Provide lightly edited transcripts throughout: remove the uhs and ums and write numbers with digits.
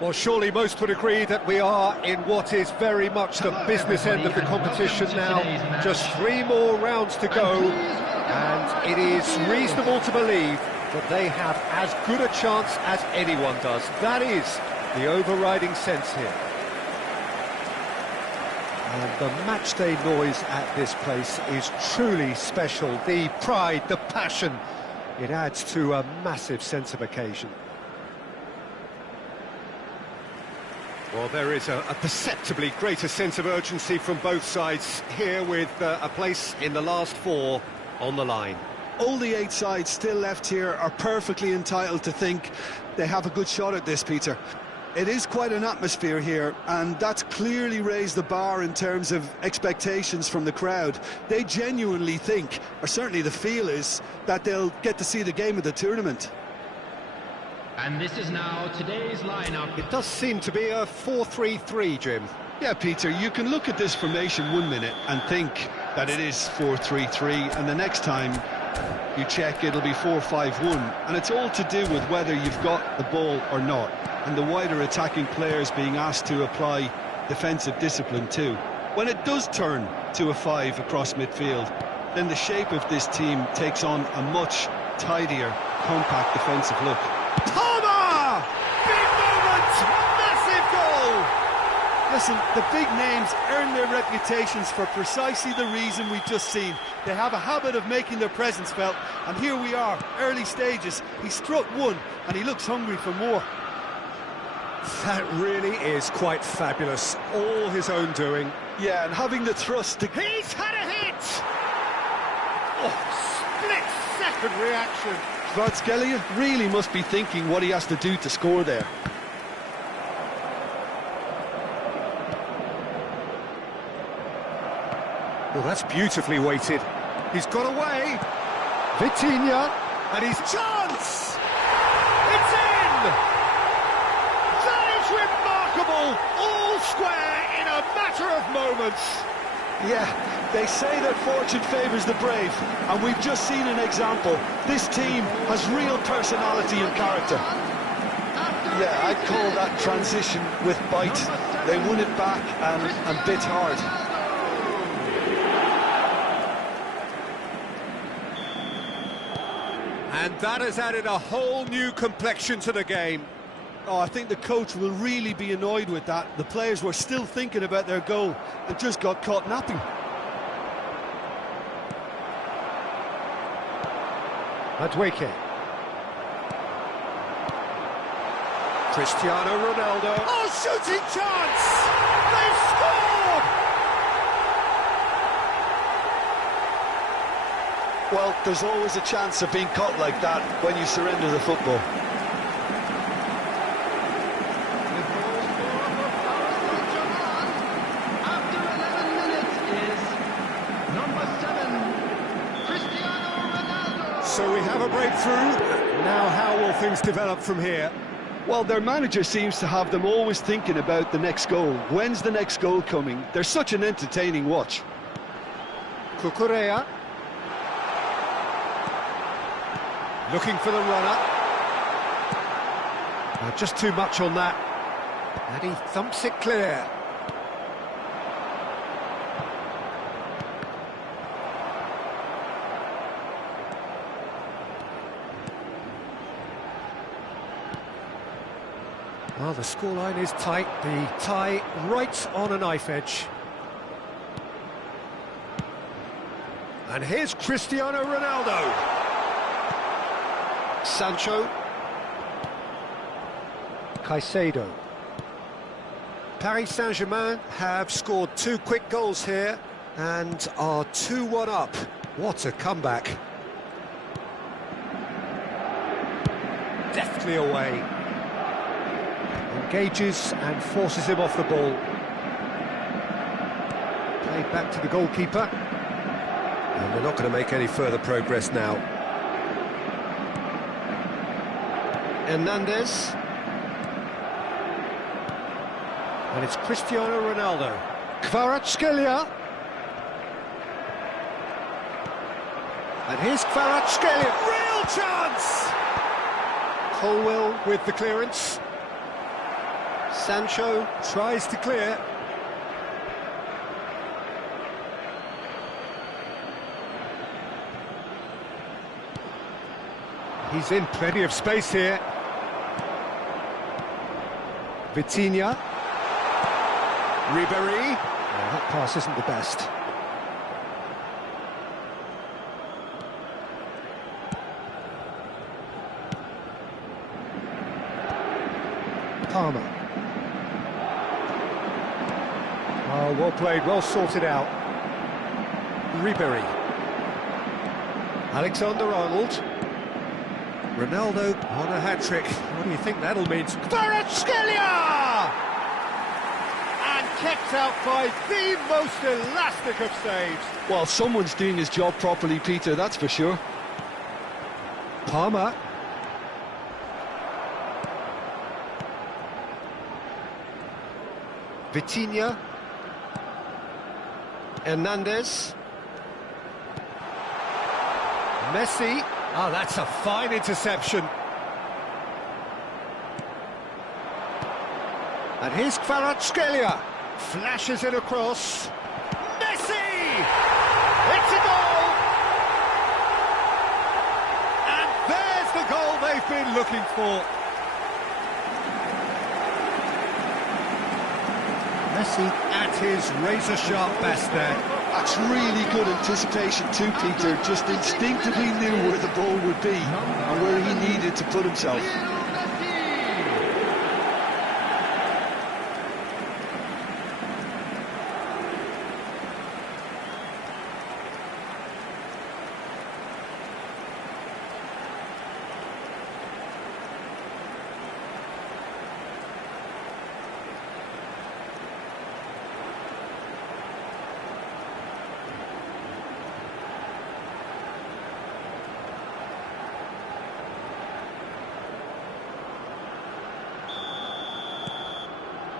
Well, surely most would agree that we are in what is very much the business end of the competition now. Just 3 more rounds to go, and it is reasonable to believe that they have as good a chance as anyone does. That is the overriding sense here. And the matchday noise at this place is truly special. The pride, the passion, it adds to a massive sense of occasion. Well, there is a perceptibly greater sense of urgency from both sides here, with a place in the last 4 on the line. All the 8 sides still left here are perfectly entitled to think they have a good shot at this, Peter. It is quite an atmosphere here, and that's clearly raised the bar in terms of expectations from the crowd. They genuinely think, or certainly the feel is, that they'll get to see the game of the tournament. And this is now today's lineup. It does seem to be a 4-3-3, Jim. Yeah, Peter, you can look at this formation 1 minute and think that it is 4-3-3, and the next time you check, it'll be 4-5-1, and it's all to do with whether you've got the ball or not, and the wider attacking players being asked to apply defensive discipline too. When it does turn to a 5 across midfield, then the shape of this team takes on a much tidier, compact defensive look. Palmer! Big moment! Massive goal! Listen, the big names earn their reputations for precisely the reason we've just seen. They have a habit of making their presence felt, and here we are, early stages. He struck one, and he looks hungry for more. That really is quite fabulous. All his own doing. Yeah, and having the thrust to... He's had a hit! Oh, split-second reaction. Kvaratskhelia really must be thinking what he has to do to score there. Well, that's beautifully weighted. He's got away. Vitinha, and his chance! It's in! That is remarkable! All square in a matter of moments. Yeah, they say that fortune favours the brave, and we've just seen an example. This team has real personality and character. Yeah, I'd call that transition with bite. They won it back and bit hard. And that has added a whole new complexion to the game. Oh, I think the coach will really be annoyed with that. The players were still thinking about their goal and just got caught napping. Madueke. Cristiano Ronaldo. Oh, shooting chance! They've scored! Well, there's always a chance of being caught like that when you surrender the football. After 11 minutes is number 7, Cristiano Ronaldo. So we have a breakthrough. Now how will things develop from here? Well, their manager seems to have them always thinking about the next goal. When's the next goal coming? They're such an entertaining watch. Cucurella. Looking for the runner. Just too much on that. And he thumps it clear. Well, the scoreline is tight. The tie right on a knife edge. And here's Cristiano Ronaldo. Sancho. Caicedo. Paris Saint-Germain have scored 2 quick goals here and are 2-1 up. What a comeback. Deftly away. Engages and forces him off the ball. Played back to the goalkeeper. And they're not going to make any further progress now. Hernandez. And it's Cristiano Ronaldo. Kvaratskhelia. And here's Kvaratskhelia. Real chance! Colwell with the clearance. Sancho tries to clear. He's in plenty of space here. Vitinha. Ribery. Oh, that pass isn't the best. Palmer. Oh, well played, well sorted out. Ribery. Alexander-Arnold. Ronaldo on a hat-trick. What do you think that'll mean? Kvaratskhelia! And kept out by the most elastic of saves. Well, someone's doing his job properly, Peter, that's for sure. Palmer. Vitinha. Hernandez. Messi. Oh, that's a fine interception. And here's Kvaratskhelia. Flashes it across. Messi! It's a goal! And there's the goal they've been looking for. Messi at his razor-sharp best there. That's really good anticipation too, Peter. Just instinctively knew where the ball would be and where he needed to put himself.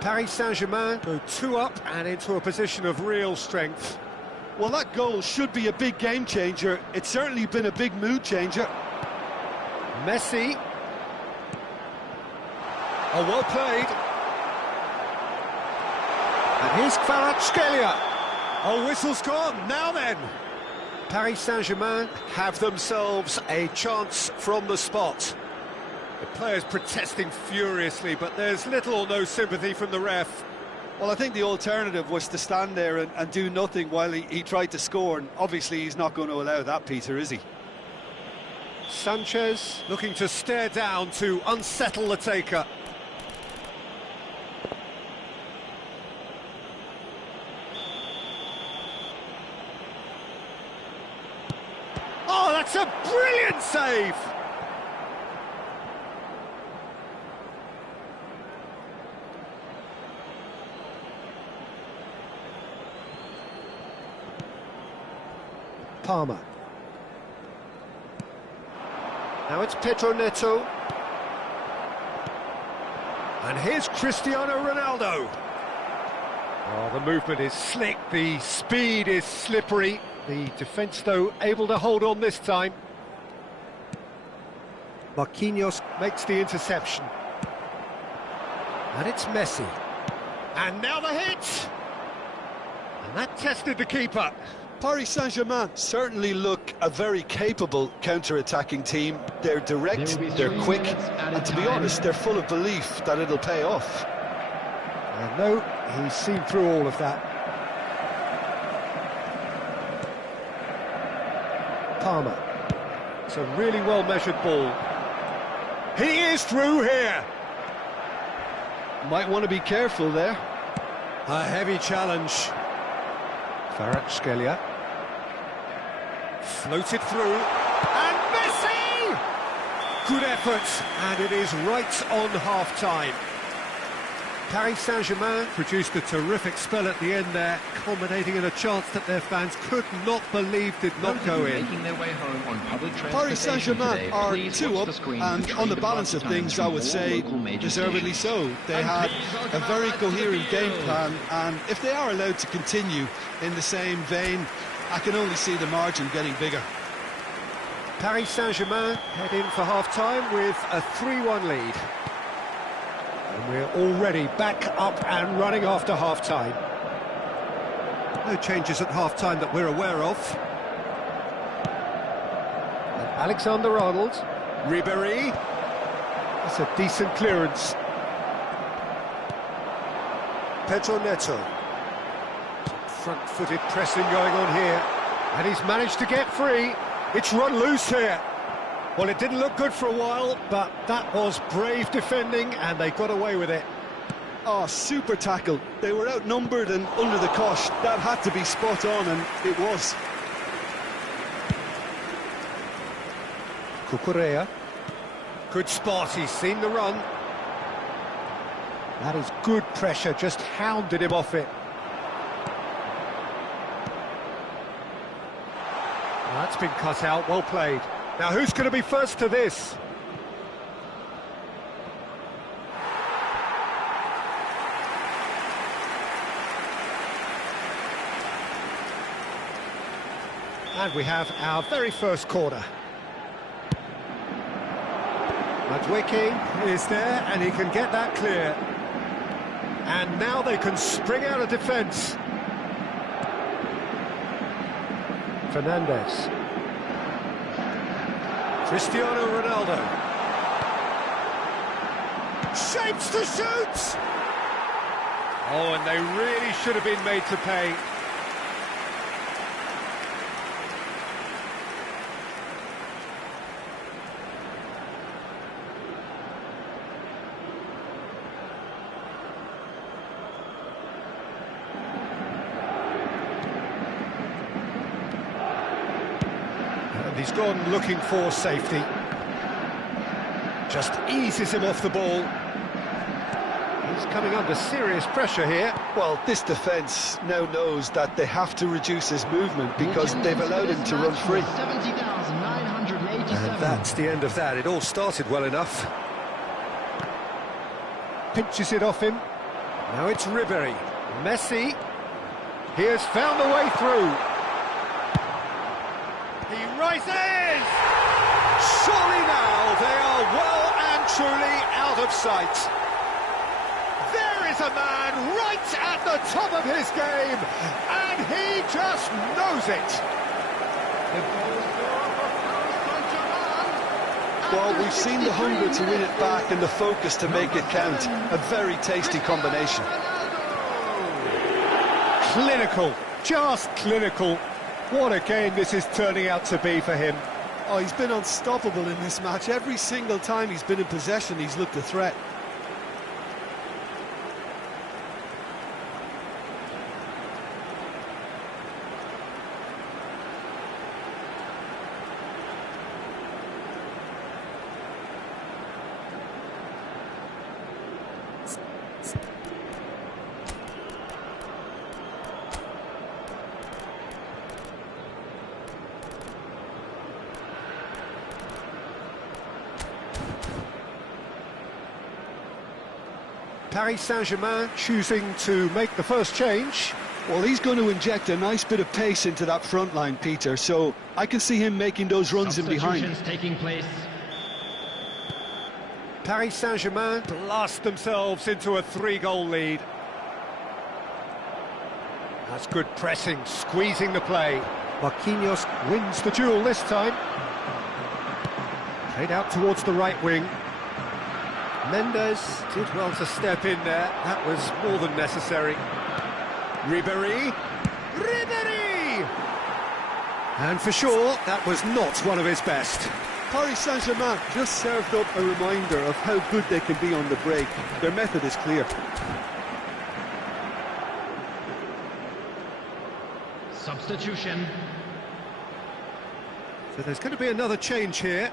Paris Saint-Germain go 2 up and into a position of real strength. Well, that goal should be a big game changer. It's certainly been a big mood changer. Messi. Oh, well played. And here's Kvaratskhelia. Oh, whistle's gone. Now then. Paris Saint-Germain have themselves a chance from the spot. The players protesting furiously, but there's little or no sympathy from the ref. Well, I think the alternative was to stand there and do nothing while he tried to score, and obviously he's not going to allow that, Peter, is he? Sanchez looking to stare down to unsettle the taker. Oh, that's a brilliant save! Palmer. Now it's Pedro Neto. And here's Cristiano Ronaldo. Oh, the movement is slick, the speed is slippery. The defence, though, able to hold on this time. Marquinhos makes the interception. And it's Messi. And now the hit! And that tested the keeper. Paris Saint-Germain certainly look a very capable counter-attacking team. They're direct, they're quick, and to be honest, they're full of belief that it'll pay off. And no, he's seen through all of that. Palmer. It's a really well-measured ball. He is through here. Might want to be careful there. A heavy challenge. Kvaratskhelia. Floated through. And Messi! Good effort. And it is right on half-time. Paris Saint-Germain produced a terrific spell at the end there, culminating in a chance that their fans could not believe did not go in. Paris Saint-Germain are 2 up, and on the balance of things, I would say, deservedly so. They had a very coherent game plan, and if they are allowed to continue in the same vein, I can only see the margin getting bigger. Paris Saint-Germain head in for half-time with a 3-1 lead. And we're already back up and running after half-time. No changes at half-time that we're aware of. And Alexander-Arnold. Ribéry. That's a decent clearance. Pedro Neto. Front-footed pressing going on here. And he's managed to get free. It's run loose here. Well, it didn't look good for a while, but that was brave defending, and they got away with it. Oh, super tackle. They were outnumbered and under the cosh. That had to be spot on, and it was. Cucurella. Good spot, he's seen the run. That is good pressure, just hounded him off it. That's been cut out, well played. Now who's going to be first to this? And we have our very first corner. Madueke is there and he can get that clear. And now they can spring out of defence. Fernandes. Cristiano Ronaldo. Shapes to shoot! Oh, and they really should have been made to pay. He's gone looking for safety. Just eases him off the ball. He's coming under serious pressure here. Well, this defence now knows that they have to reduce his movement because they've allowed him to run free. And that's the end of that. It all started well enough. Pinches it off him. Now it's Ribéry. Messi. He has found a way through. He rises! Surely now they are well and truly out of sight. There is a man right at the top of his game, and he just knows it. Well, we've seen the hunger to win it back and the focus to make it count. A very tasty combination. Clinical, just clinical. What a game this is turning out to be for him. Oh, he's been unstoppable in this match. Every single time he's been in possession, he's looked a threat. Paris Saint-Germain choosing to make the first change. Well, he's going to inject a nice bit of pace into that front line, Peter, so I can see him making those runs in behind. Taking place. Paris Saint-Germain blast themselves into a 3-goal lead. That's good pressing, squeezing the play. Marquinhos wins the duel this time. Played out towards the right wing. Mendes did well to step in there. That was more than necessary. Ribéry. Ribéry! And for sure, that was not one of his best. Paris Saint-Germain just served up a reminder of how good they can be on the break. Their method is clear. Substitution. So there's going to be another change here.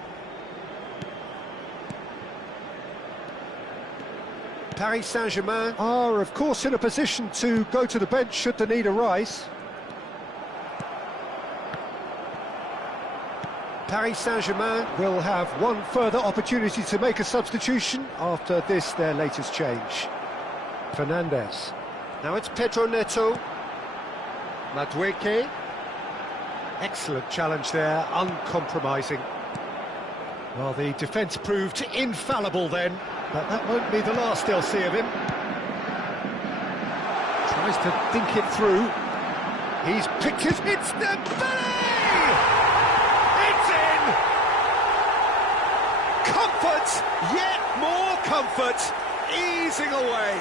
Paris Saint-Germain are, of course, in a position to go to the bench should the need arise. Paris Saint-Germain will have one further opportunity to make a substitution after this, their latest change. Fernandes. Now it's Pedro Neto. Madueke. Excellent challenge there, uncompromising. Well, the defence proved infallible then. But that won't be the last they'll see of him. Tries to think it through. He's picked it. It's Dembele! It's in! Comfort! Yet more comfort! Easing away.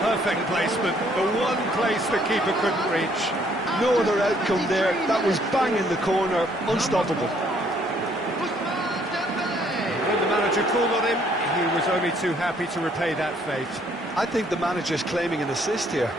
Perfect placement. The one place the keeper couldn't reach. No other outcome there. That was bang in the corner. Unstoppable. When the manager called on him, he was only too happy to repay that fate. I think the manager's claiming an assist here.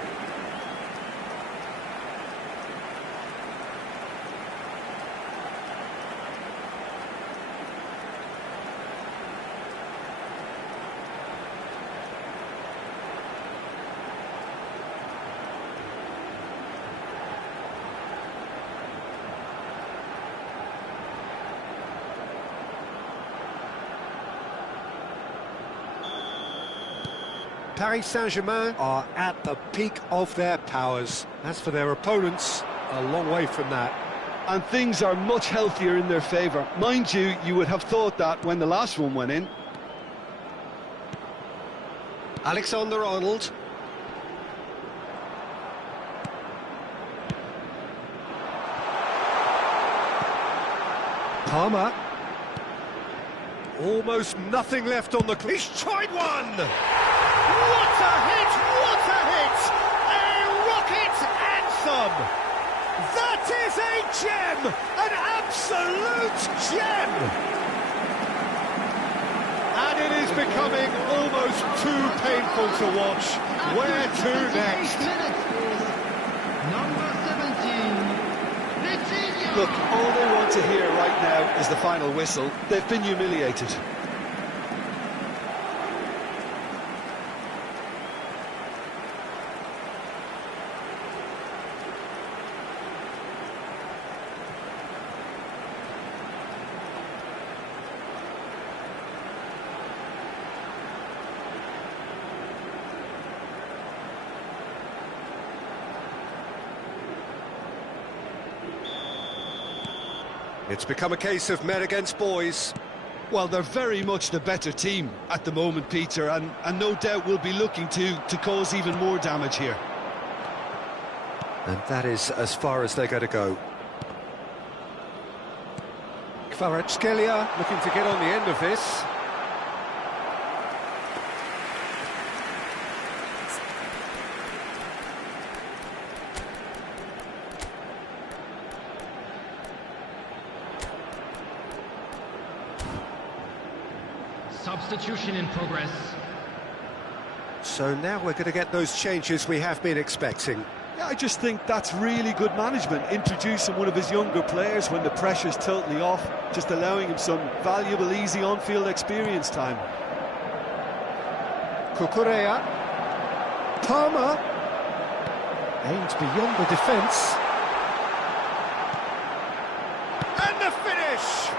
Paris Saint-Germain are at the peak of their powers. As for their opponents, a long way from that. And things are much healthier in their favour. Mind you, you would have thought that when the last one went in. Alexander-Arnold. Palmer. Almost nothing left on the... He's tried one! What a hit! What a hit! A rocket anthem! That is a gem! An absolute gem! And it is becoming almost too painful to watch. Where to next? Number 17, Look, all they want to hear right now is the final whistle. They've been humiliated. It's become a case of men against boys. Well, they're very much the better team at the moment, Peter, and no doubt will be looking to cause even more damage here. And that is as far as they're going to go. Kvaratskhelia looking to get on the end of this. substitution in progress. So now we're going to get those changes we have been expecting. Yeah, I just think that's really good management, introducing one of his younger players when the pressure's totally off, just allowing him some valuable, easy on-field experience time. Cucurella. Palmer. Aimed beyond the defence. And the finish!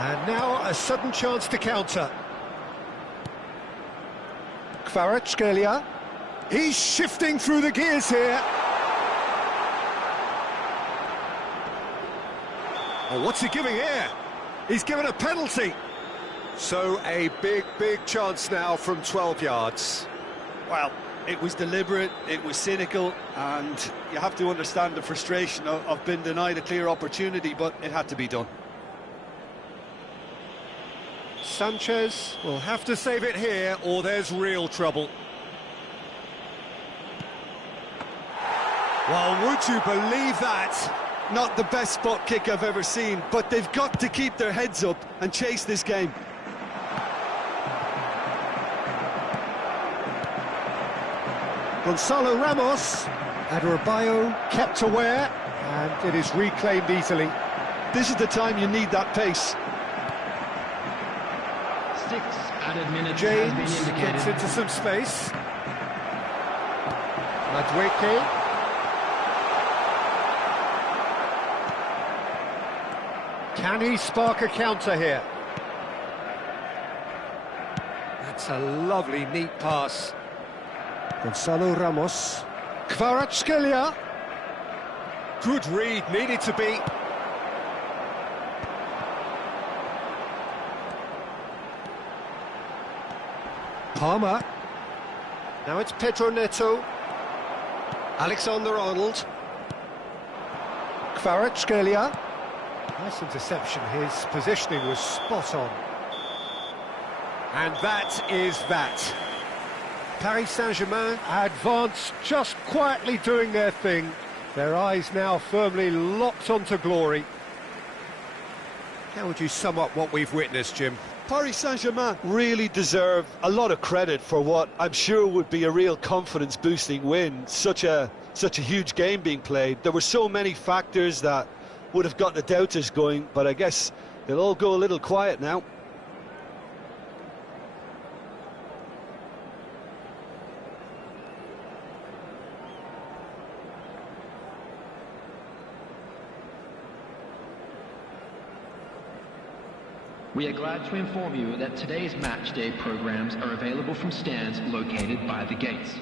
And now a sudden chance to counter. Kvaratskhelia. He's shifting through the gears here. Oh, what's he giving here? He's given a penalty. So a big chance now from 12 yards. Well, it was deliberate, it was cynical, and you have to understand the frustration of being denied a clear opportunity, but it had to be done. Sanchez will have to save it here, or there's real trouble. Well, would you believe that? Not the best spot kick I've ever seen, but they've got to keep their heads up and chase this game. Gonzalo Ramos. Adebayo kept aware, and it is reclaimed easily. This is the time you need that pace. 6 added minutes James has been gets indicated. into some space. Madweke. Can he spark a counter here? That's a lovely, neat pass. Gonzalo Ramos. Kvaratskhelia. Good read, needed to be. Palmer. Now it's Pedro Neto. Alexander-Arnold. Kvaratskhelia. Nice interception, his positioning was spot on. And that is that. Paris Saint-Germain advance, just quietly doing their thing. Their eyes now firmly locked onto glory. How would you sum up what we've witnessed, Jim? Paris Saint-Germain really deserve a lot of credit for what I'm sure would be a real confidence-boosting win. Such a huge game being played. There were so many factors that would have gotten the doubters going, but I guess they'll all go a little quiet now. We are glad to inform you that today's match day programs are available from stands located by the gates.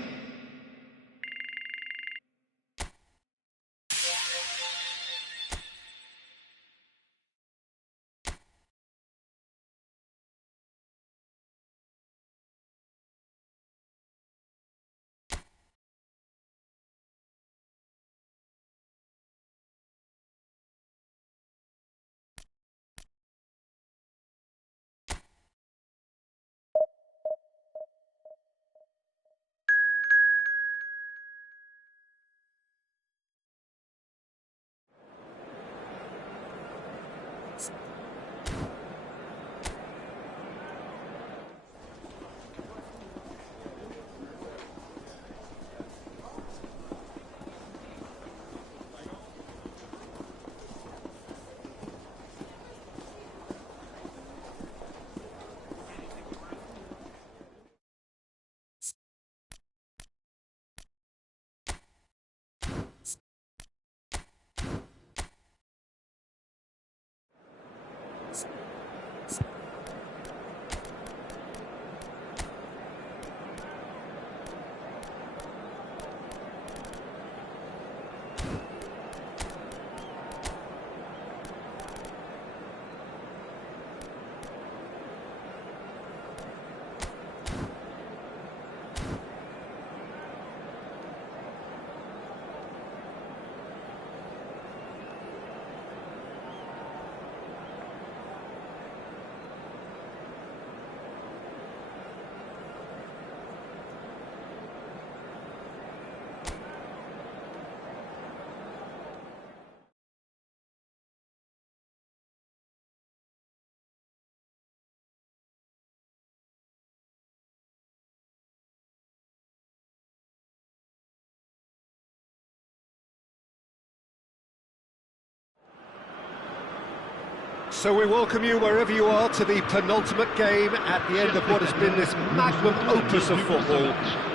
So we welcome you wherever you are to the penultimate game at the end of what has been this magnum opus of football.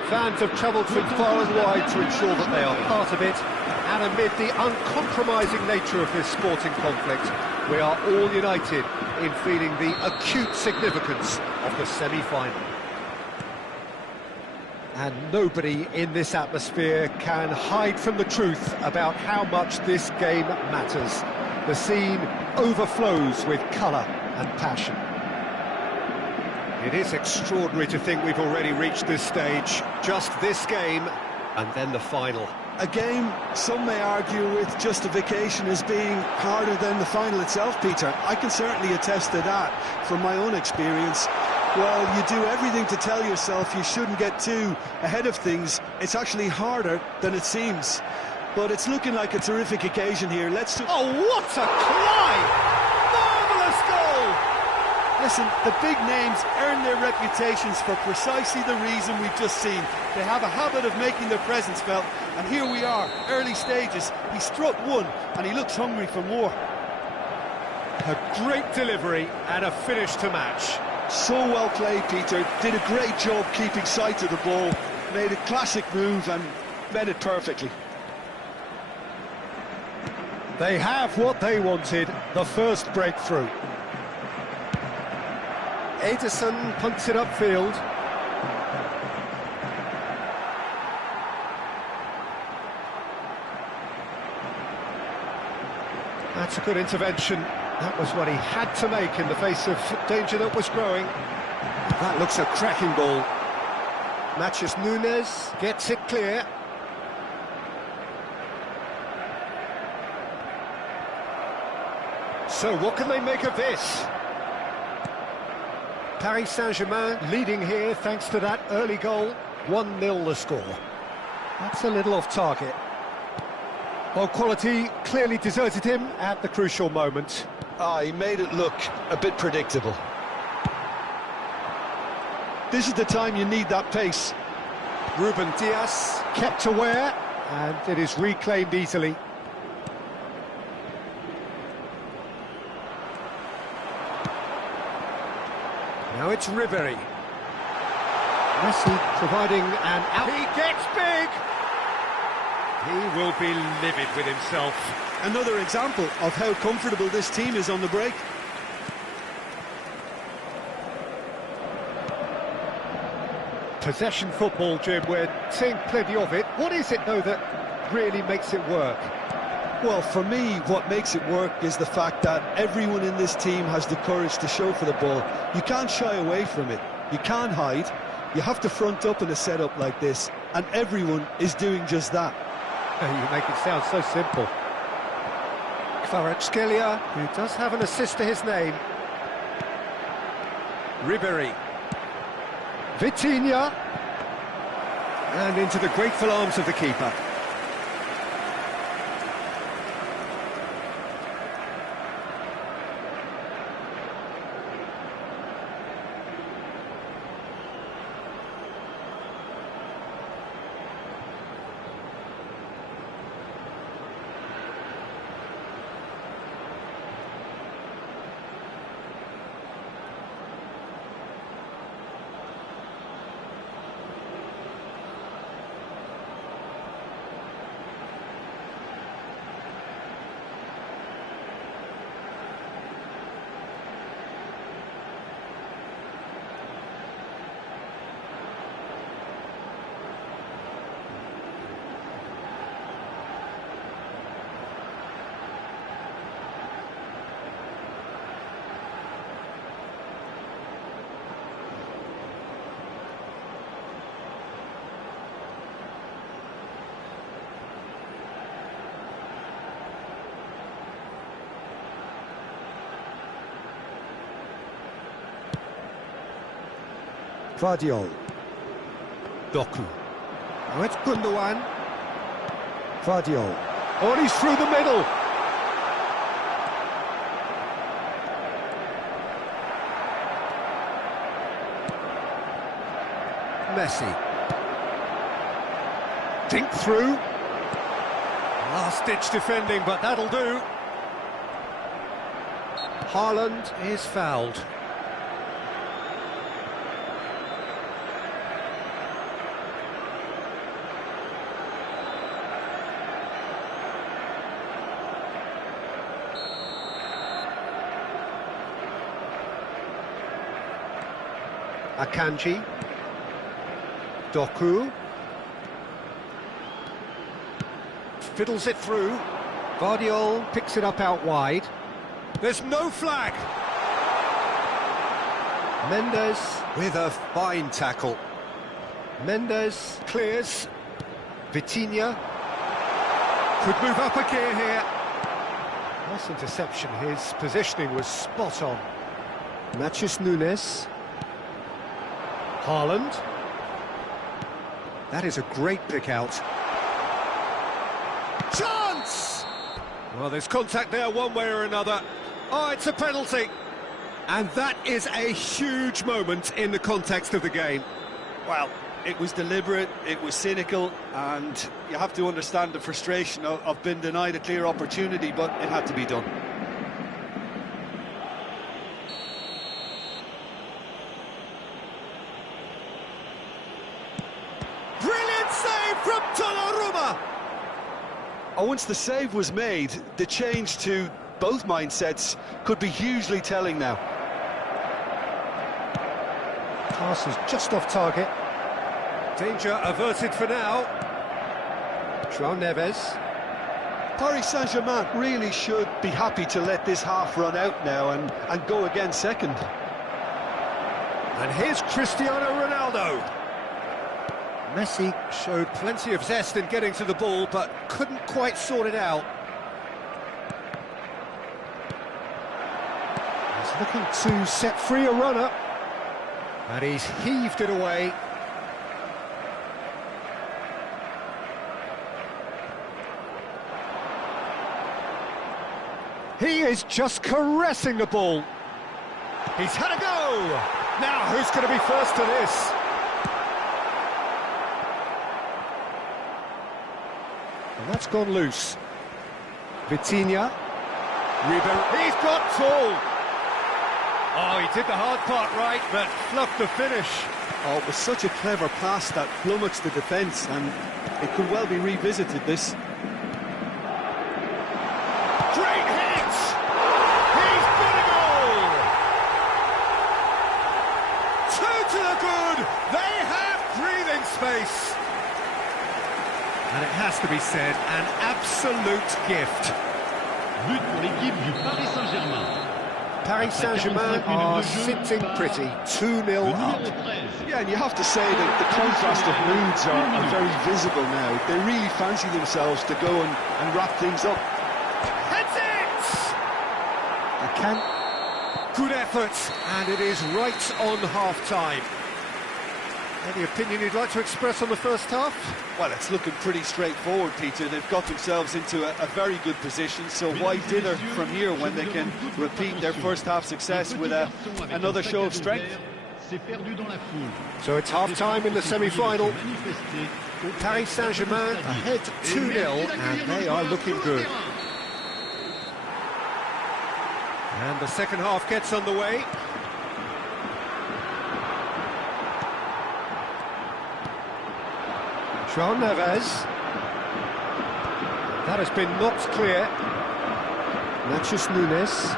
Fans have travelled from far and wide to ensure that they are part of it, and amid the uncompromising nature of this sporting conflict, we are all united in feeling the acute significance of the semi-final. And nobody in this atmosphere can hide from the truth about how much this game matters. The scene overflows with colour and passion. It is extraordinary to think we've already reached this stage. Just this game, and then the final. A game some may argue with justification as being harder than the final itself, Peter. I can certainly attest to that from my own experience. Well, you do everything to tell yourself you shouldn't get too ahead of things. It's actually harder than it seems. But it's looking like a terrific occasion here. Oh, what a climb! Marvellous goal! Listen, the big names earn their reputations for precisely the reason we've just seen. They have a habit of making their presence felt, and here we are, early stages. He struck one, and he looks hungry for more. A great delivery and a finish to match. So well played, Peter. Did a great job keeping sight of the ball. Made a classic move and met it perfectly. They have what they wanted, the first breakthrough. Ederson punts it upfield. That's a good intervention. That was what he had to make in the face of danger that was growing. That looks a cracking ball. Matheus Nunes gets it clear. So what can they make of this? Paris Saint-Germain leading here thanks to that early goal. 1-0 the score. That's a little off target. Well, quality clearly deserted him at the crucial moment. He made it look a bit predictable. This is the time you need that pace. Ruben Dias kept aware, and it is reclaimed easily. Now it's Ribery. Messi providing an out. He gets big! He will be livid with himself. Another example of how comfortable this team is on the break. Possession football, Jim, we're seeing plenty of it. What is it, though, that really makes it work? Well, for me, what makes it work is the fact that everyone in this team has the courage to show for the ball. You can't shy away from it. You can't hide. You have to front up in a setup like this, and everyone is doing just that. You make it sound so simple. Kvaratskhelia, who does have an assist to his name. Ribery. Vitinha. And into the grateful arms of the keeper. Vardiol. Doku. Now it's Gundogan. Vardiol. Oh, and he's through the middle. Messi. Dink through. Last-ditch defending, but that'll do. Haaland is fouled. Akanji. Doku. Fiddles it through. Vardiol picks it up out wide. There's no flag! Mendes with a fine tackle. Mendes clears. Vitinha could move up a gear here. Nice interception. His positioning was spot on. Matheus Nunes. Haaland. That is a great pick out. Chance! Well, there's contact there one way or another. Oh, it's a penalty. And that is a huge moment in the context of the game. Well, it was deliberate, it was cynical, and you have to understand the frustration of being denied a clear opportunity, but it had to be done. Oh, once the save was made, the change to both mindsets could be hugely telling now. Pass is just off target. Danger averted for now. João Neves. Paris Saint-Germain really should be happy to let this half run out now and go again second. And here's Cristiano Ronaldo. Messi showed plenty of zest in getting to the ball, but couldn't quite sort it out. He's looking to set free a runner. And he's heaved it away. He is just caressing the ball. He's had a go! Now, who's going to be first to this? And that's gone loose. Vitinha. Ribeiro. He's got tall! Oh, he did the hard part right, but fluffed the finish. Oh, it was such a clever pass that flummoxed the defence, and it could well be revisited, this. Great hit! He's got a goal! Two to the good! They have breathing space! And it has to be said, an absolute gift. But pour l'équipe du Paris Saint-Germain. Paris Saint-Germain are sitting pretty, 2-0 up. Yeah, and you have to say that the contrast of moods are very visible now. They really fancy themselves to go and wrap things up. Heads it! Good effort, and it is right on half-time. Any opinion you'd like to express on the first half? Well, it's looking pretty straightforward, Peter. They've got themselves into a very good position, so why dither from here when they can repeat their first half success with another show of strength? So it's half-time in the semi-final. Paris Saint-Germain ahead 2-0, and they are looking good. And the second half gets underway. João Neves. That has been knocked clear. Nachos Nunes.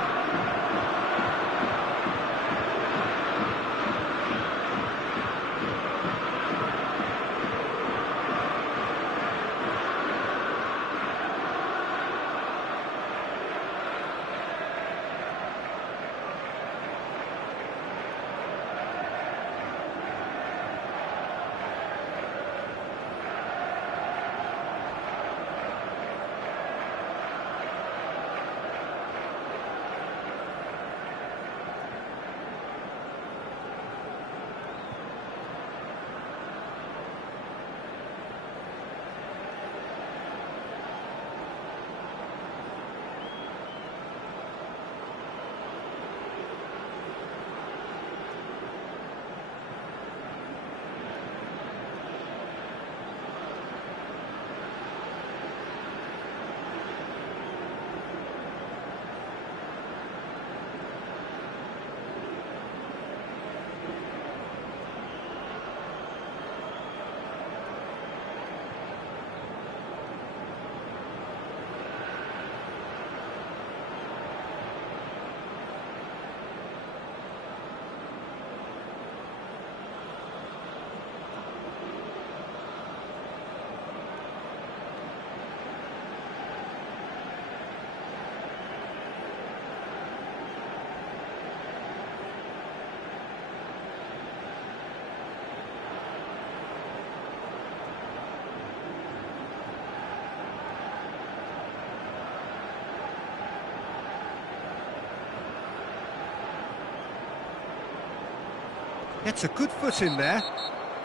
Gets a good foot in there.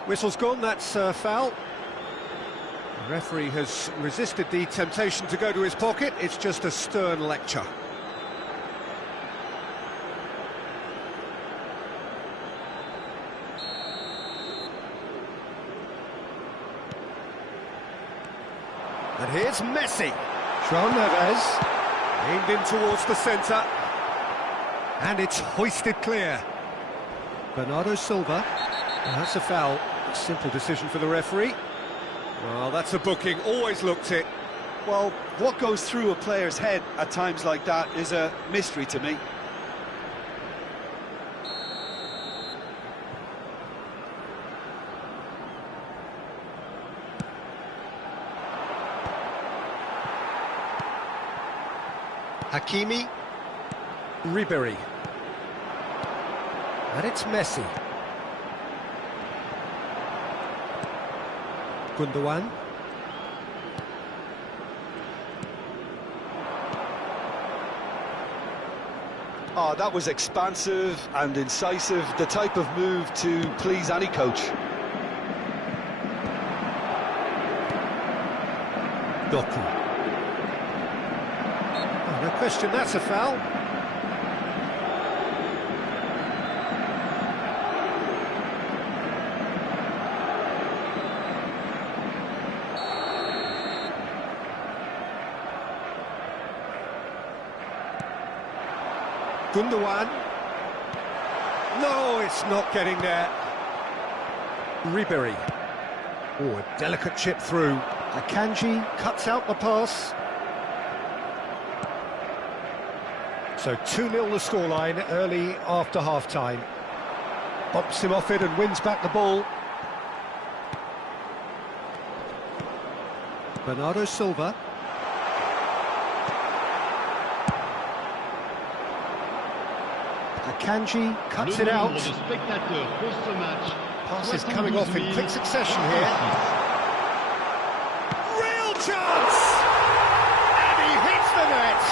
Whistle's gone, that's foul. The referee has resisted the temptation to go to his pocket. It's just a stern lecture. And here's Messi. João Neves. Aimed in towards the centre. And it's hoisted clear. Bernardo Silva. That's a foul. Simple decision for the referee. Well, that's a booking. Always looked it. Well, what goes through a player's head at times like that is a mystery to me. Hakimi, Ribery, and it's Messi. Gundogan. Oh, that was expansive and incisive, the type of move to please any coach. Doku. Oh, no question, that's a foul. Gundogan. No, it's not getting there. Ribery. Oh, a delicate chip through. Akanji cuts out the pass. So 2-0 the scoreline early after half-time. Bumps him off it and wins back the ball. Bernardo Silva. Akanji cuts it out. Pass is coming off in quick succession here. Real chance! And he hits the net!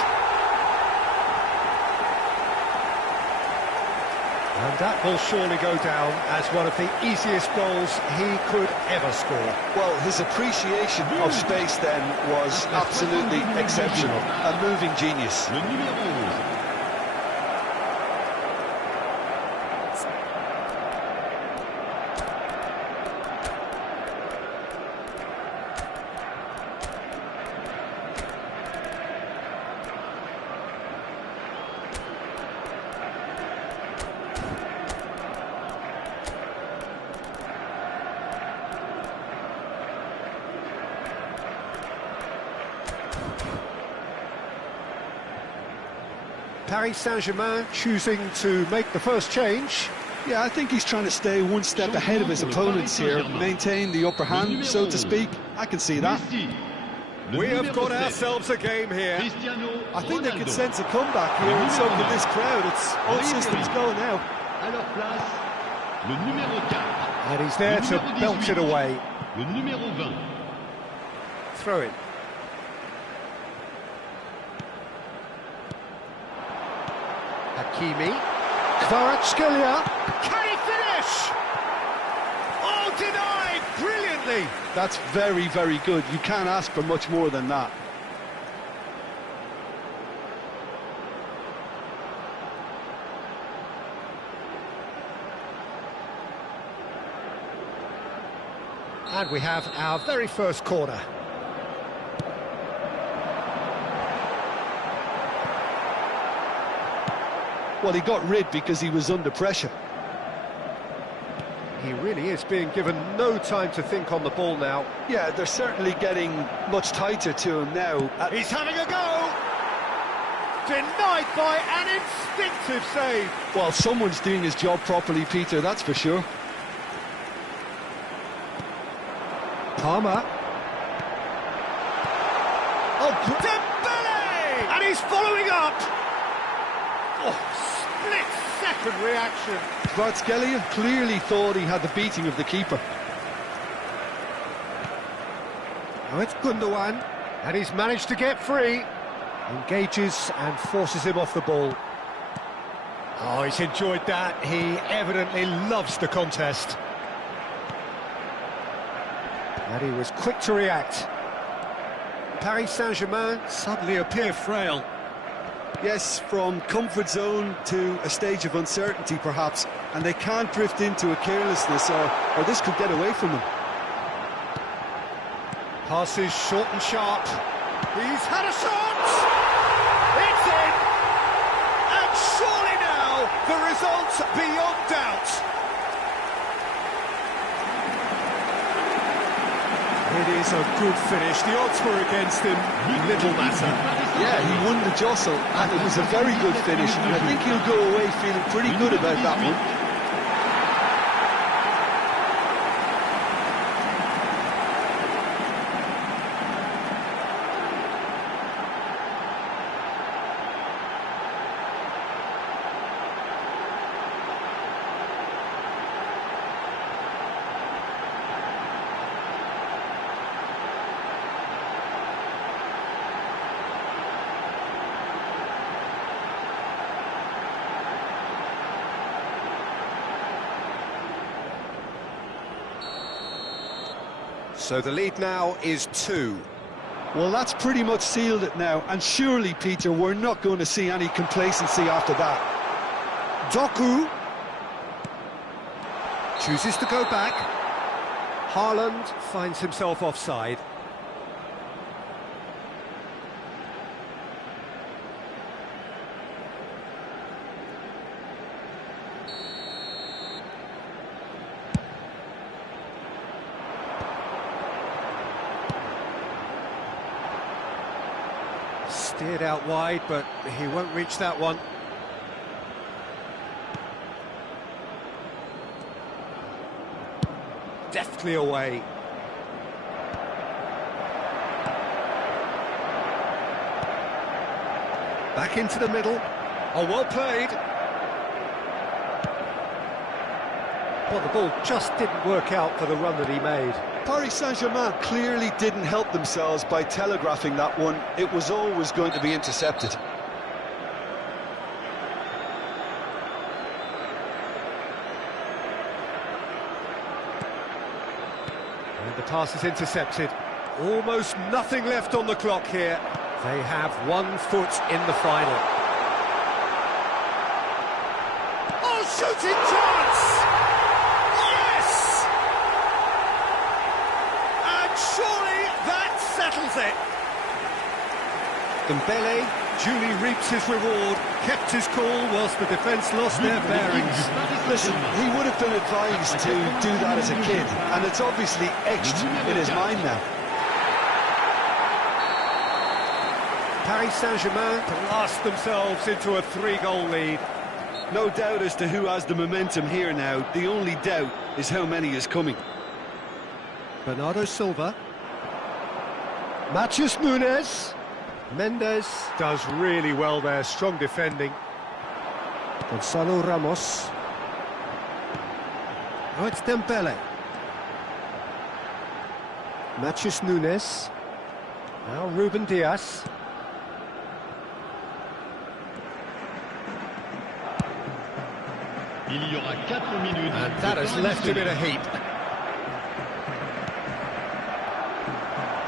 And that will surely go down as one of the easiest goals he could ever score. Well, his appreciation of space then was absolutely exceptional. A moving genius. Le numéro 11. Paris Saint-Germain choosing to make the first change. Yeah, I think he's trying to stay one step ahead of his opponents here, maintain the upper hand, so to speak. I can see that. We have got ourselves a game here. I think they could sense a comeback here, and so could this crowd. It's all systems go now. À leur place, le numéro 4. And he's there to belt it away. Le numéro 20. Throw it. Hakimi. Kvaratskhelia. Can he finish? Oh, denied! Brilliantly! That's very, very good. You can't ask for much more than that. And we have our very first corner. Well, he got rid because he was under pressure. He really is being given no time to think on the ball now. Yeah, they're certainly getting much tighter to him now. He's having a go! Denied by an instinctive save. Well, someone's doing his job properly, Peter, that's for sure. Palmer. Oh, Dembele! And he's following up! Oh, split-second reaction. Kvaratskhelia clearly thought he had the beating of the keeper. Now it's Gundogan, and he's managed to get free. Engages and forces him off the ball. Oh, he's enjoyed that. He evidently loves the contest. And he was quick to react. Paris Saint-Germain suddenly appear frail. Yes, from comfort zone to a stage of uncertainty, perhaps, and they can't drift into a carelessness, or this could get away from them. Passes short and sharp. He's had a shot! It's in! And surely now, the result's beyond doubt. It is a good finish. The odds were against him. Little matter. Yeah, he won the jostle, and it was a very good finish, and I think he'll go away feeling pretty good about that one. So the lead now is 2. Well, that's pretty much sealed it now, and surely, Peter, we're not going to see any complacency after that. Doku chooses to go back. Haaland finds himself offside. Steered out wide, but he won't reach that one. Deftly away. Back into the middle. Oh, well played. Well, the ball just didn't work out for the run that he made. Paris Saint-Germain clearly didn't help themselves by telegraphing that one. It was always going to be intercepted. And the pass is intercepted. Almost nothing left on the clock here. They have 1 foot in the final. Oh, shooting chance! Yes! And surely that settles it. Dembele duly reaps his reward, kept his cool whilst the defence lost their bearings. Listen, he would have been advised to do that as a kid, and it's obviously etched in his mind now. Paris Saint-Germain blast themselves into a 3-goal lead. No doubt as to who has the momentum here now. The only doubt is how many is coming. Bernardo Silva. Matheus Nunes. Mendes does really well there, strong defending. Gonzalo Ramos. Oh, it's Dembele. Matheus Nunes. Now Ruben Dias. Il y aura 4 minutes. And that has left him in a heap.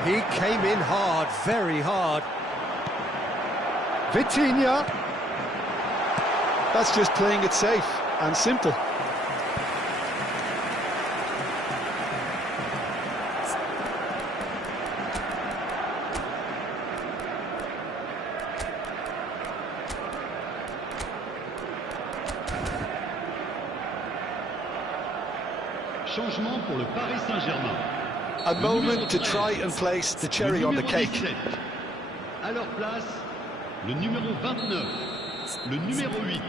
He came in hard, very hard. Vitinha. That's just playing it safe and simple. Changement pour le Paris Saint-Germain. A moment to try and place the cherry on the cake. 17. À leur place, le numéro 29, le numéro 8.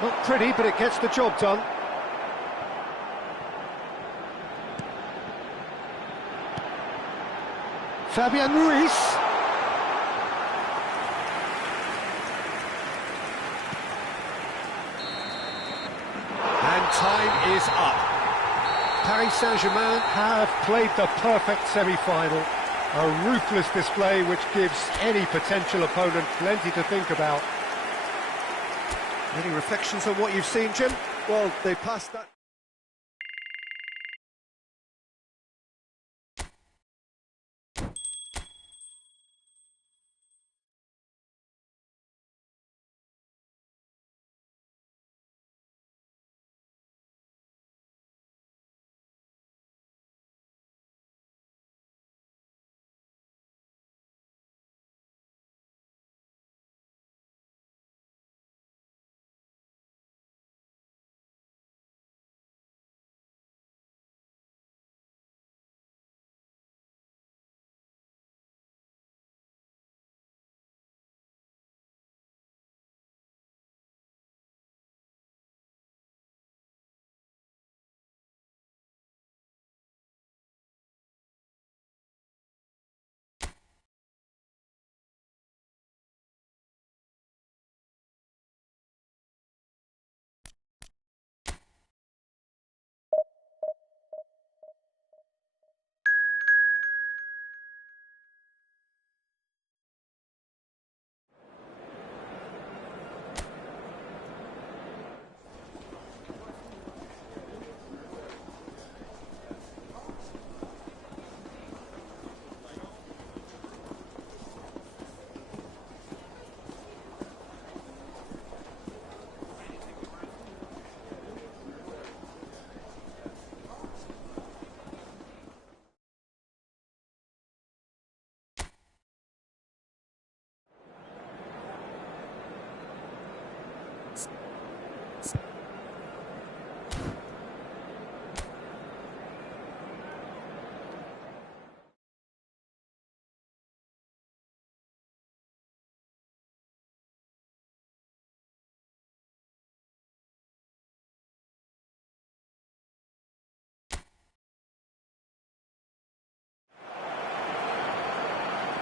Not pretty, but it gets the job done. Fabian Ruiz. And time is up. Paris Saint-Germain have played the perfect semi-final. A ruthless display which gives any potential opponent plenty to think about. Any reflections on what you've seen, Jim? Well, they passed that.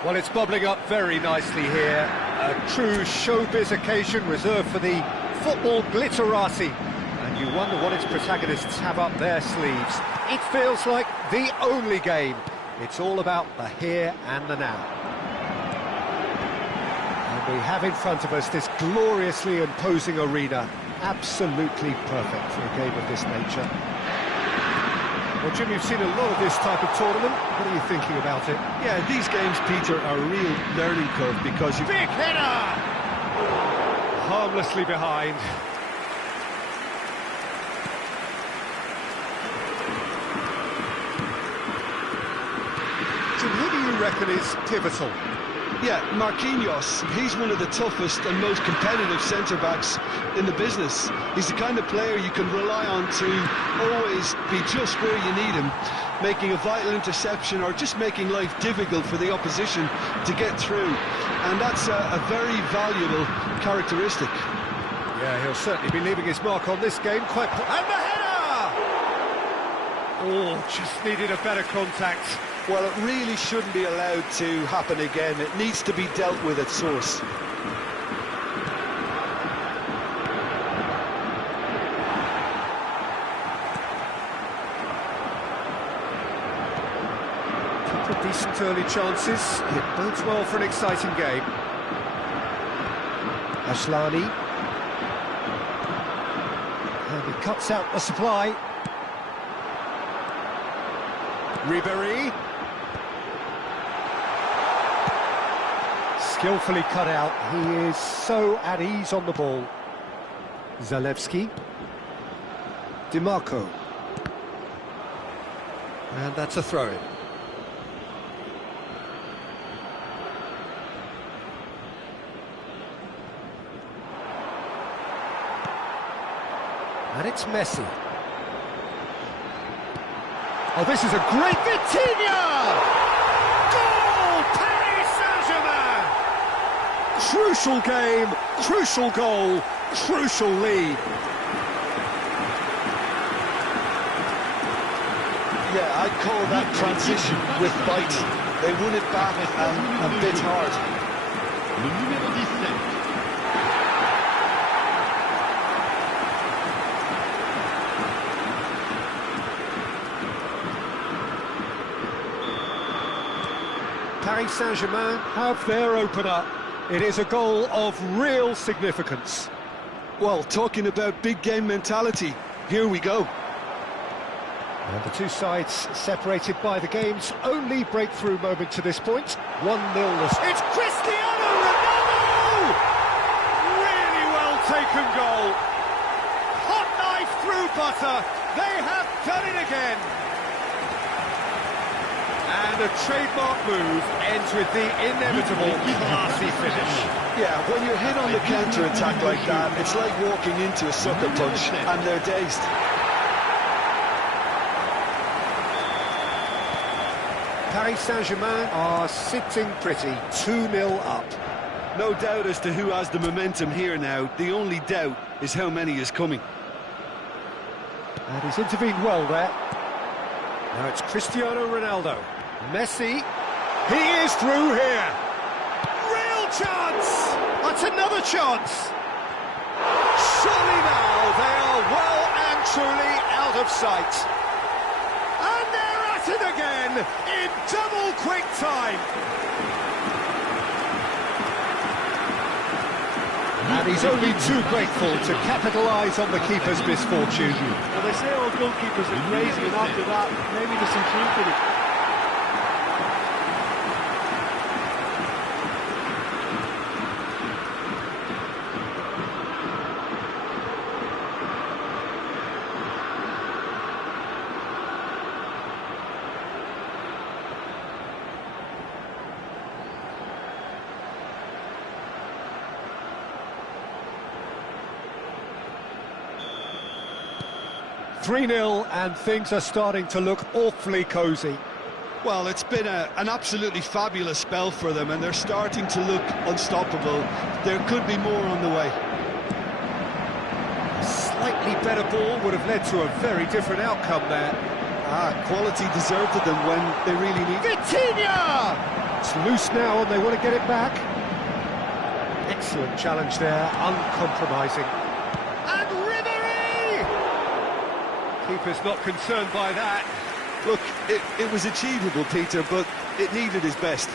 Well, it's bubbling up very nicely here. A true showbiz occasion reserved for the football glitterati. And you wonder what its protagonists have up their sleeves. It feels like the only game. It's all about the here and the now. And we have in front of us this gloriously imposing arena. Absolutely perfect for a game of this nature. Well, Jim, you've seen a lot of this type of tournament. What are you thinking about it? Yeah, these games, Peter, are a real learning curve because you... Big header! Harmlessly behind. Jim, who do you reckon is pivotal? Yeah, Marquinhos, he's one of the toughest and most competitive centre-backs in the business. He's the kind of player you can rely on to always be just where you need him, making a vital interception or just making life difficult for the opposition to get through. And that's a very valuable characteristic. Yeah, he'll certainly be leaving his mark on this game quite... And the header! Oh, just needed a better contact. Well, it really shouldn't be allowed to happen again. It needs to be dealt with at source. Couple of decent early chances. It bodes well for an exciting game. Ashlani. And he cuts out the supply. Ribéry. Skillfully cut out. He is so at ease on the ball. Zalewski. DiMarco. And that's a throw-in. And it's Messi. Oh, this is a great Vitinha! Crucial game, crucial goal, crucial lead. Yeah, I'd call that transition with bite. They won it back and bit hard. Le numéro 17. Paris Saint-Germain have their opener. It is a goal of real significance. Well, talking about big game mentality, here we go. And the two sides separated by the game's only breakthrough moment to this point. 1-0. It's Cristiano Ronaldo! Really well taken goal. Hot knife through butter. They have done it again. And a trademark move ends with the inevitable classy finish. Yeah, when you're hit on the counter-attack like that, it's like walking into a sucker punch and they're dazed. Paris Saint-Germain are sitting pretty, 2-0 up. No doubt as to who has the momentum here now. The only doubt is how many is coming. And he's intervened well there. Now it's Cristiano Ronaldo. Messi, he is through here. Real chance! That's another chance. Surely now they are well and truly out of sight. And they're at it again in double quick time. And he's only too grateful to capitalise on the keeper's misfortune. Well, they say all goalkeepers are crazy, and after that, maybe there's some truth in it. .3-0 and things are starting to look awfully cosy. Well, it's been an absolutely fabulous spell for them, and they're starting to look unstoppable. There could be more on the way. A slightly better ball would have led to a very different outcome there. Quality deserted them when they really need it. Vitinha! It's loose now and they want to get it back. Excellent challenge there, uncompromising. And Ribery! Keeper's not concerned by that. Look, it was achievable, Peter, but it needed his best.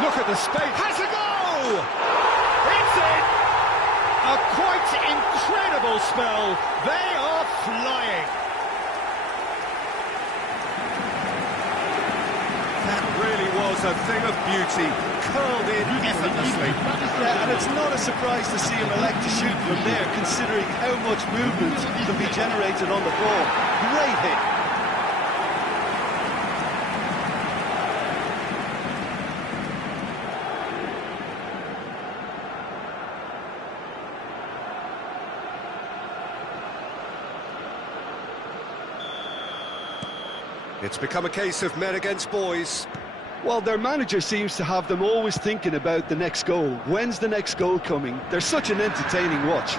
Look at the space. Has a goal! It's in! A quite incredible spell. They are flying. That really was a thing of beauty. Curled in effortlessly. Yeah, and it's not a surprise to see him elect to shoot from there, considering how much movement can be generated on the ball. Great hit. It's become a case of men against boys. Well, their manager seems to have them always thinking about the next goal. When's the next goal coming? They're such an entertaining watch.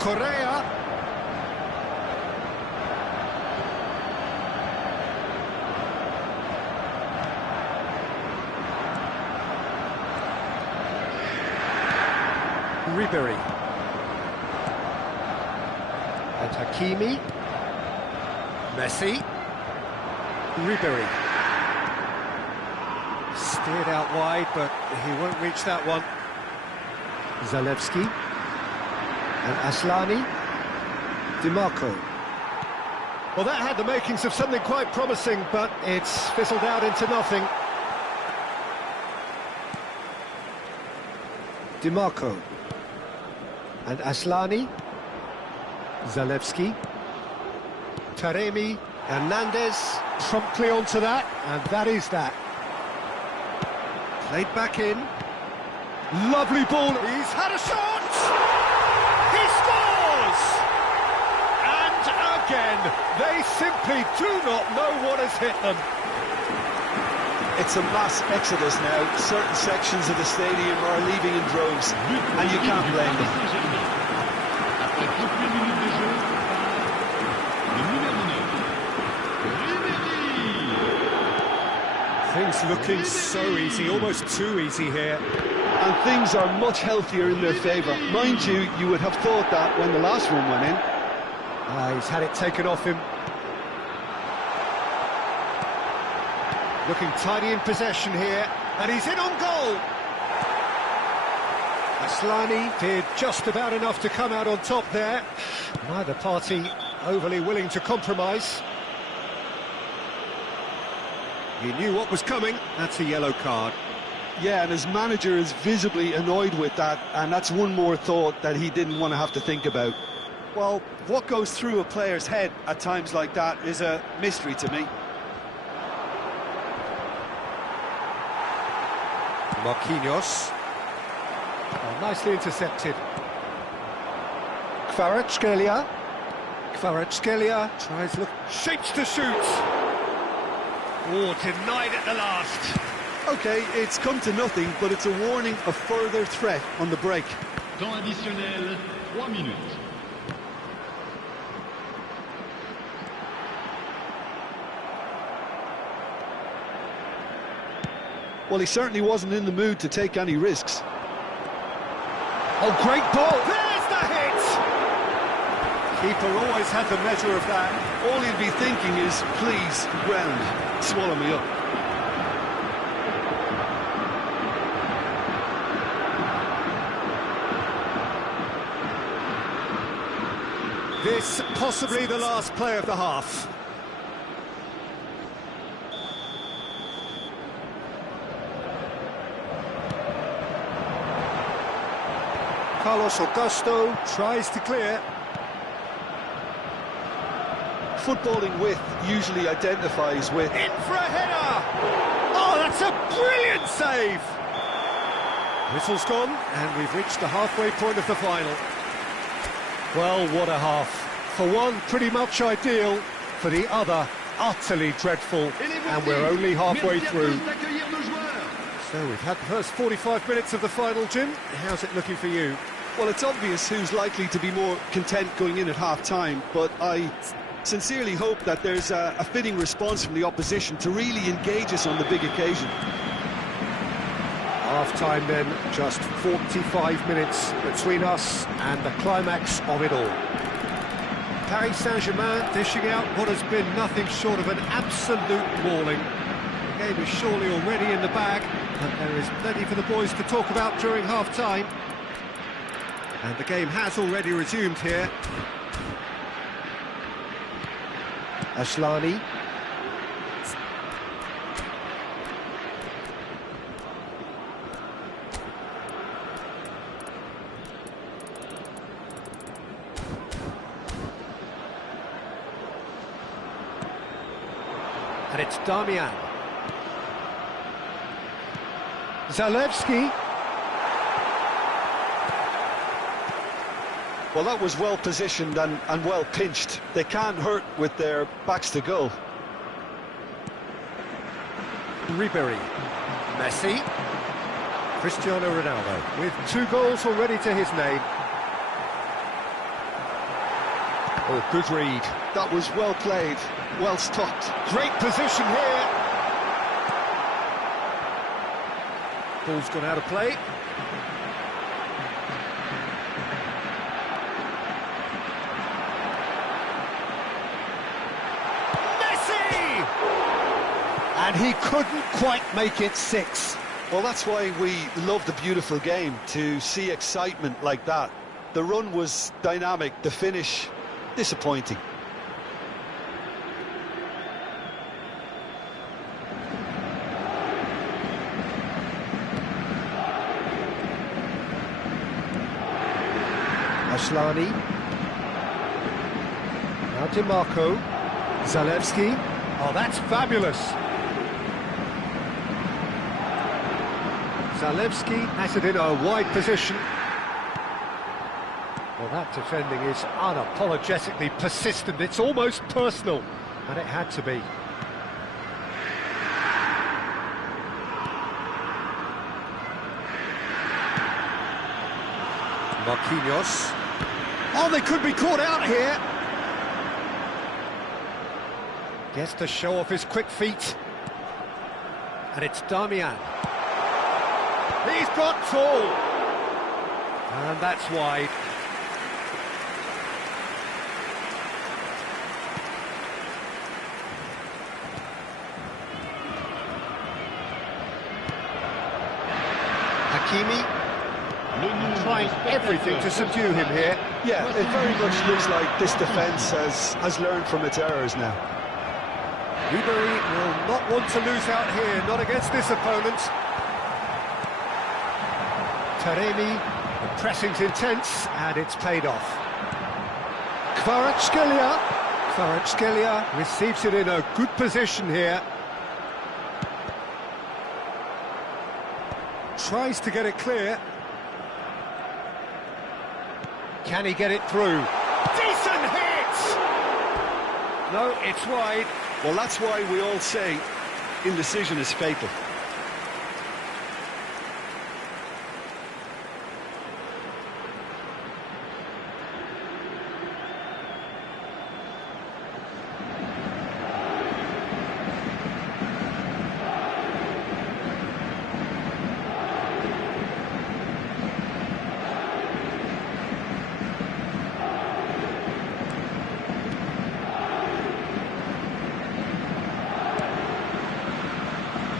Correa. Ribery. And Hakimi. Messi. Ribery. Steered out wide, but he won't reach that one. Zalewski. And Aslani. DiMarco. Well, that had the makings of something quite promising, but it's fizzled out into nothing. DiMarco. And Aslani. Zalewski. Taremi. Hernandez promptly onto that, and that is that. Played back in. Lovely ball. He's had a shot! He scores! And again, they simply do not know what has hit them. It's a mass exodus now. Certain sections of the stadium are leaving in droves, and you can't blame them. Things looking so easy, almost too easy here. And things are much healthier in their favour. Mind you, you would have thought that when the last one went in. He's had it taken off him. Looking tidy in possession here, and he's in on goal. Aslani did just about enough to come out on top there. Neither party overly willing to compromise. He knew what was coming. That's a yellow card. Yeah, and his manager is visibly annoyed with that, and that's one more thought that he didn't want to have to think about. Well, what goes through a player's head at times like that is a mystery to me. Marquinhos. Oh, nicely intercepted. Kvaratskhelia. Kvaratskhelia tries look. Shapes to shoot. Oh, denied at the last. OK, it's come to nothing, but it's a warning of further threat on the break. Temps additionnel, 3 minutes. Well, he certainly wasn't in the mood to take any risks. Oh, great ball! There's the hit! Keeper always had the measure of that. All he'd be thinking is, please, ground, swallow me up. This possibly the last play of the half. Carlos Augusto tries to clear. Footballing width usually identifies with... In for a header! Oh, that's a brilliant save! Whistle's gone, and we've reached the halfway point of the final. Well, what a half. For one, pretty much ideal. For the other, utterly dreadful. And we're only halfway through. So we've had the first 45 minutes of the final, Jim. How's it looking for you? Well, it's obvious who's likely to be more content going in at half-time, but I sincerely hope that there's a fitting response from the opposition to really engage us on the big occasion. Half-time then, just 45 minutes between us and the climax of it all. Paris Saint-Germain dishing out what has been nothing short of an absolute mauling. The game is surely already in the bag, but there is plenty for the boys to talk about during half-time. And the game has already resumed here. Ashlani. And it's Damian. Zalewski. Well, that was well positioned and well pinched. They can't hurt with their backs to goal. Ribéry. Messi. Cristiano Ronaldo with 2 goals already to his name. Oh, good read. That was well played, well stopped. Great position here. Ball's gone out of play. Messi! And he couldn't quite make it 6. Well, that's why we love the beautiful game, to see excitement like that. The run was dynamic, the finish disappointing. Ashlani. Now DiMarco. Zalewski. Oh, that's fabulous. Zalewski has it in a wide position. Well, that defending is unapologetically persistent. It's almost personal, and it had to be. Marquinhos. Oh, they could be caught out here. Gets to show off his quick feet. And it's Damian. He's got full. And that's wide. Hakimi. Trying everything to subdue him here. Yeah, it very much looks like this defence has learned from its errors now. Ribéry will not want to lose out here, not against this opponent. Taremi, the pressing's intense, and it's paid off. Kvaratskhelia receives it in a good position here. Tries to get it clear. Can he get it through? Decent hit! No, it's wide. Well, that's why we all say indecision is fatal.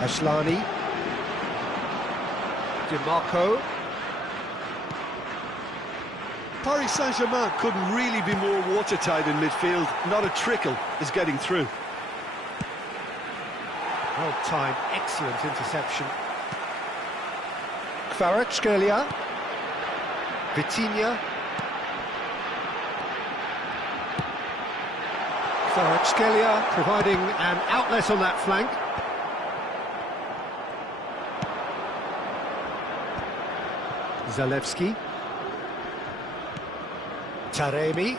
Ashlani. DiMarco. Paris Saint-Germain couldn't really be more watertight in midfield. Not a trickle is getting through. Well timed, excellent interception. Kvaratskhelia. Vitinha. Kvaratskhelia providing an outlet on that flank. Zalewski. Taremi.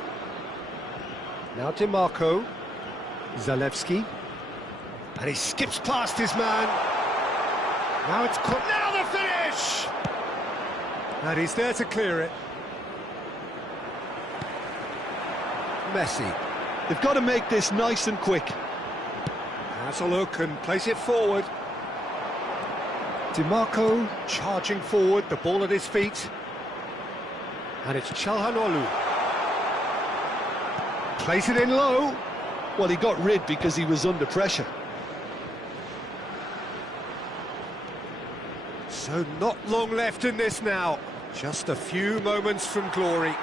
Now DiMarco. Zalewski. And he skips past his man. Now it's caught. Now the finish! And he's there to clear it. Messi. They've got to make this nice and quick. Has a look and plays it forward. DiMarco charging forward, the ball at his feet. And it's Çalhanoğlu. Plays it in low. Well, he got rid because he was under pressure. So not long left in this now. Just a few moments from glory.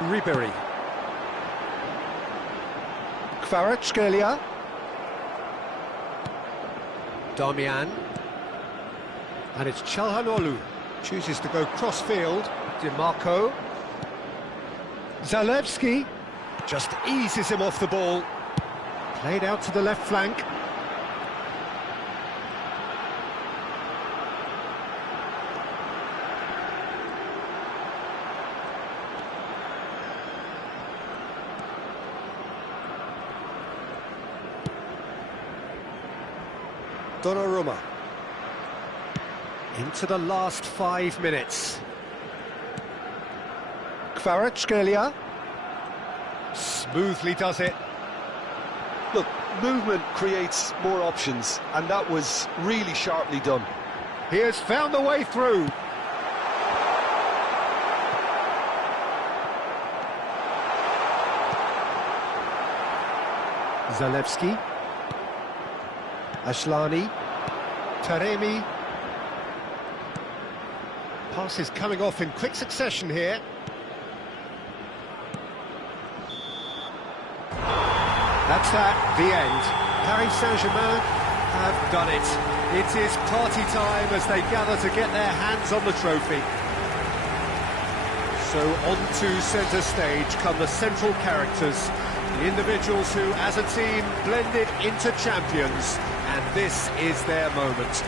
Ribery. Kvaratskhelia. Damian. And it's Çalhanoğlu. Chooses to go cross-field. DiMarco. Zalewski. Just eases him off the ball. Played out to the left flank. Donnarumma. Into the last 5 minutes. Kvaratskhelia. Smoothly does it. Look, movement creates more options, and that was really sharply done. He has found the way through. Zalewski. Ashlani. Taremi. Passes coming off in quick succession here. That's that, the end. Paris Saint-Germain have done it. It is party time as they gather to get their hands on the trophy. So onto centre stage come the central characters, the individuals who, as a team, blended into champions, and this is their moment.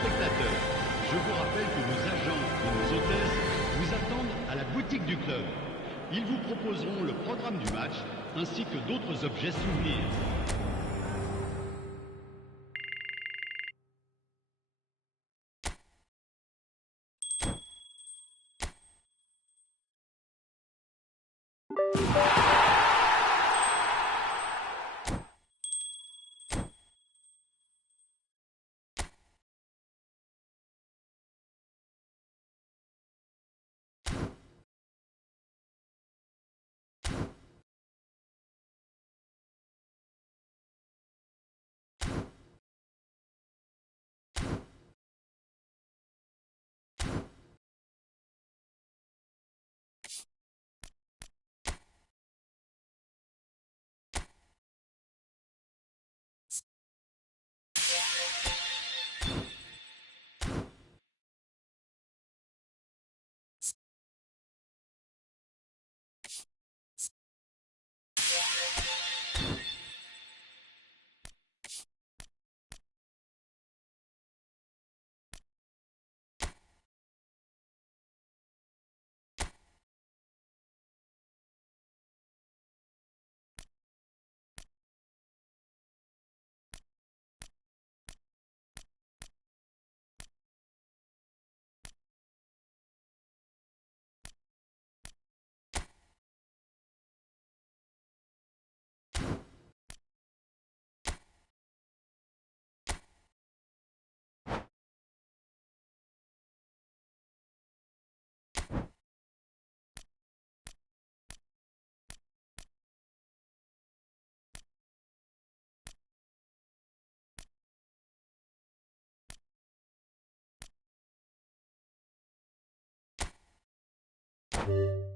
Spectateurs, je vous rappelle que nos agents et nos hôtesses vous attendent à la boutique du club. Ils vous proposeront le programme du match ainsi que d'autres objets souvenirs. you